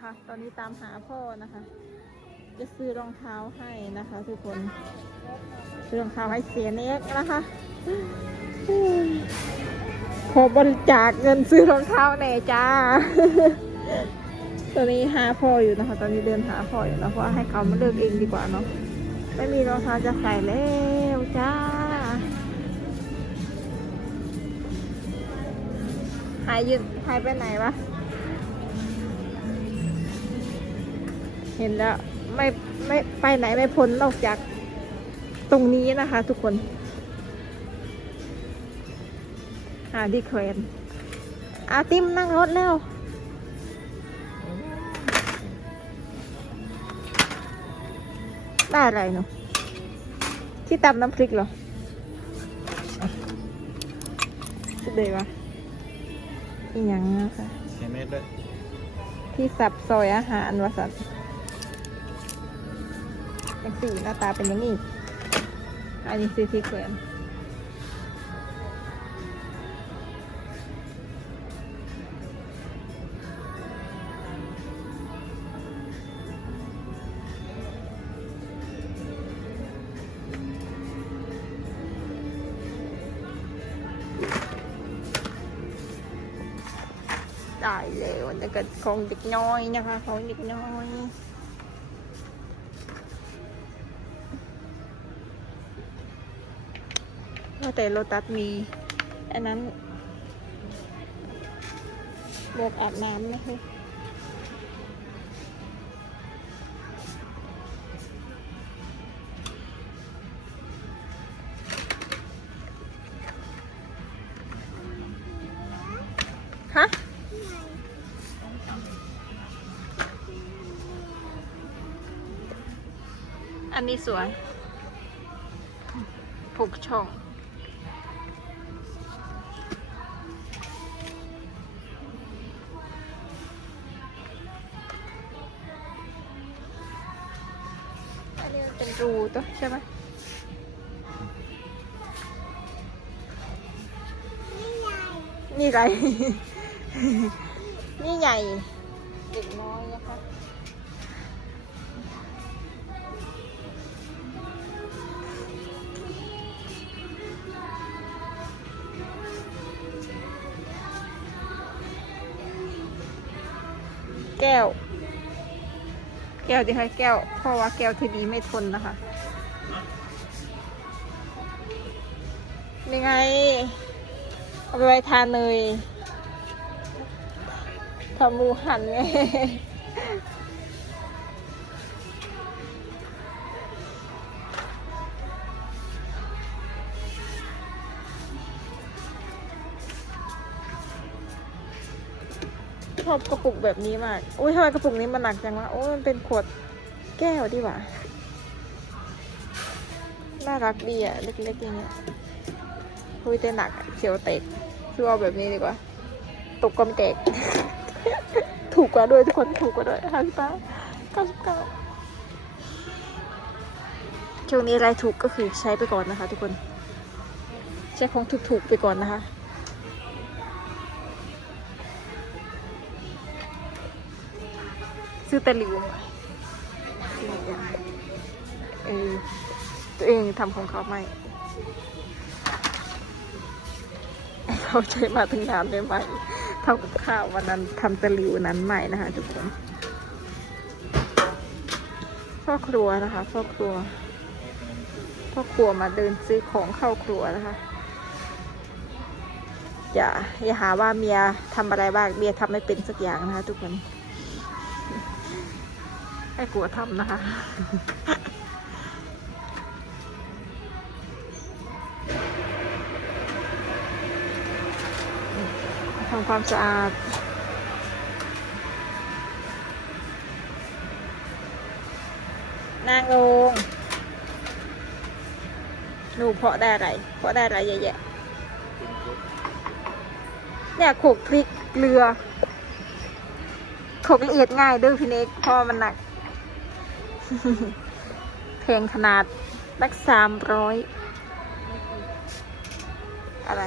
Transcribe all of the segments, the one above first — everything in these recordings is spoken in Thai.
นะคะ ตอนนี้ตามหาพ่อนะคะ จะซื้อรองเท้าให้นะคะ ทุกคน ซื้อรองเท้าให้เสียเน็กนะคะขอบริจาคเงินซื้อรองเท้าแน่จ้า ตอนนี้หาพ่ออยู่นะคะ ตอนนี้เดินหาพ่ออยู่นะเพราะว่าให้เขามาเลือกเองดีกว่าเนาะ ไม่มีรองเท้าจะใส่แล้วจ้า หายยืนหายไปไหนวะ เห็นแล้วไม่ไม่ไปไหนไม่พ้นนอกจากตรงนี้นะคะ ทุกคนหาที่แขวนอาติมนั่งรถแล้วได้อะไรเนาะที่ตำน้ำพริกเหรอสุดเลยวะอีหยังนะคะเสียเม็ดเลยที่สับซอยอาหารวะสัน อย่างสี่หน้าตาเป็นอย่างนี้ อันนี้ซื้อที่แขวนได้เลยวันนี้ก็ของเด็กน้อยนะคะ ของเด็กน้อย ว่าแต่โลตัสมีอันนั้นหมวกอาบน้ำนะคะฮะอันนี้สวย ผูกช่อง เป็นรูตัวใช่ไหมนี่ไร นี่ใหญ่เด็กน้อยนะคะแก้ว แก้วดีค่ะแก้วเพราะว่าแก้วที่ดีไม่ทนนะคะนี่ไง เอาไปไว้ทานเนยทำหมูหันไง อบกระปุกแบบนี้มาก อุ้ยทำไมกระปุกนี้มันหนักจังวะ โอ้ยมันเป็นขวดแก้วดีว่าน่ารักดีอะ เล็กๆอย่างเงี้ยคุยแต่หนักเขียวเตกคือเอาแบบนี้ดีกว่า ตกก็ไม่แตก ถูกกว่าด้วยทุกคนถูกกว่าด้วยห้าสิบเก้าเก้าสิบเก้าช่วงนี้อะไรถูกก็คือใช้ไปก่อนนะคะ ทุกคน ใช้ของถูกๆไปก่อนนะคะ ซื้อตะลิวมาเออตัวเองทำของเขาไม่เขาใช้มาถึงงานได้ไหมเท่ากับข้าววันนั้นทำตะลิวนั้นใหม่นะคะทุกคนพ่อครัวนะคะพ่อครัวพ่อครัวมาเดินซื้อของเข้าครัวนะคะอย่าอย่าหาว่าเมียทำอะไรบ้างเมียทำไม่เป็นสักอย่างนะคะทุกคน ให้กลัวทำนะคะทำความสะอาดนางลงหนูเพาะได้อะไรเพาะได้อะไรเยอะแยะเนี่ยโขกพริกเกลือโขกละเอียดง่ายด้วยพี่เน็กเพราะว่ามันหนัก เพลงขนาดสักสามร้อยอะไร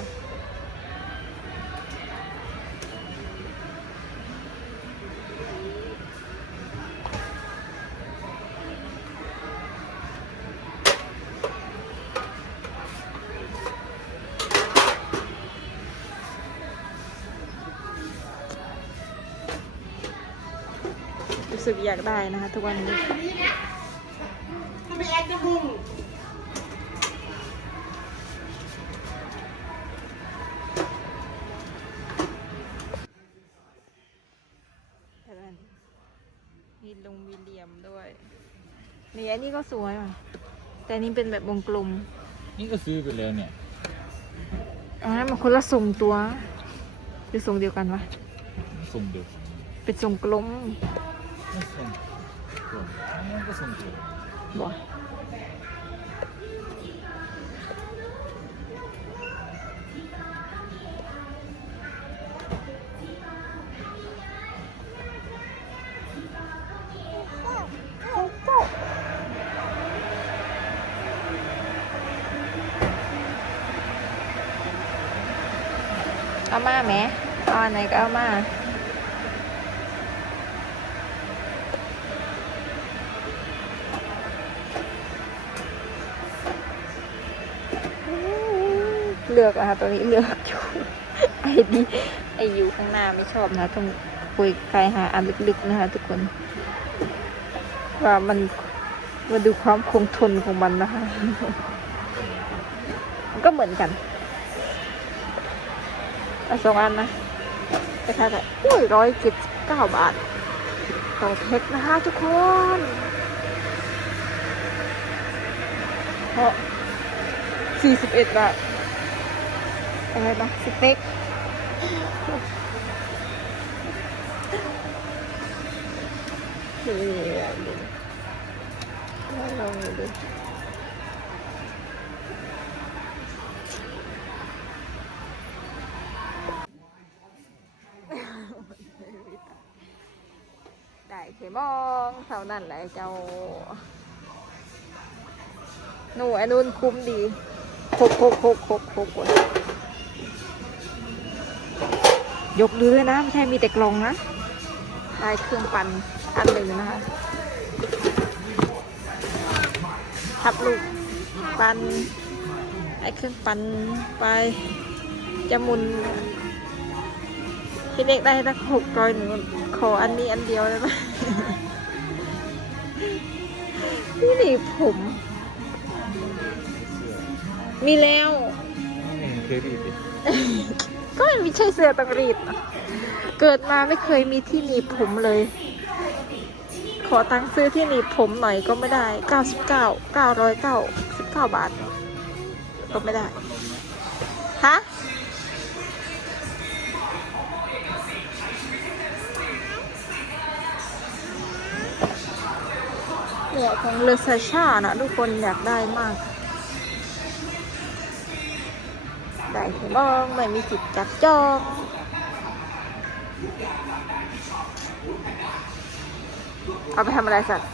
สึกอยากได้นะคะทุกวันนี้ไม่แอดจะมุ่งแต่ละมีลุงวิลเลียมด้วยนี่อันนี้ก็สวยว่ะแต่อันนี้เป็นแบบวงกลม นี่ก็ซื้อไปแล้วเนี่ยอ๋อนั่นมันคนละทรงตัวหรือทรงเดียวกันวะส่งเดียวเป็นทรงกลม ไม่ส่งส่งมันก็ส่งเดียวบ่เอามาไหมเอาอันไหนก็เอามา เลือกอะค่ะตัวนี้เลือกอยู่ไอดีไออยู่ข้างหน้าไม่ชอบนะต้องคุยใครหาอันลึกๆนะคะทุกคน ว่ามันมาดูความคงทนของมันนะคะมันก็เหมือนกันอาสองอันนะแต่ค่ะแต่อุ้ยร้อยเจ็ดสิบเก้าบาทต่อเพชรนะคะทุกคนเพราะสี่สิบเอ็ดบาท อะไรนะสเต็กนี่ดูลองดูได้เคมองเท่านั้นแหละเจ้าหนูไอ้นู่นคุ้มดีหกหกหกหกหกคน ยกเรือนะ ไม่ใช่มีแต่กลองนะได้เครื่องปั่นอันหนึ่งนะคะทับลูกปั่นไอ้เครื่องปั่นไปจะมุนพี่เล็กได้ตั้งหกร้อยหนึ่งขออันนี้อันเดียวได้ไหมนี่หนีผม มีแล้วเคยดี ก็มันไม่ใช่เสื้อตังรีด เกิดมาไม่เคยมีที่หนีบผมเลย ขอตังซื้อที่หนีบผมหน่อยก็ไม่ได้ 99 999บาท ก็ไม่ได้ ฮะ เนี่ยของเลซาชานะทุกคนอยากได้มาก ได้ที่มองไม่มีจิตจับจองเอาไปทำอะไรสัตว์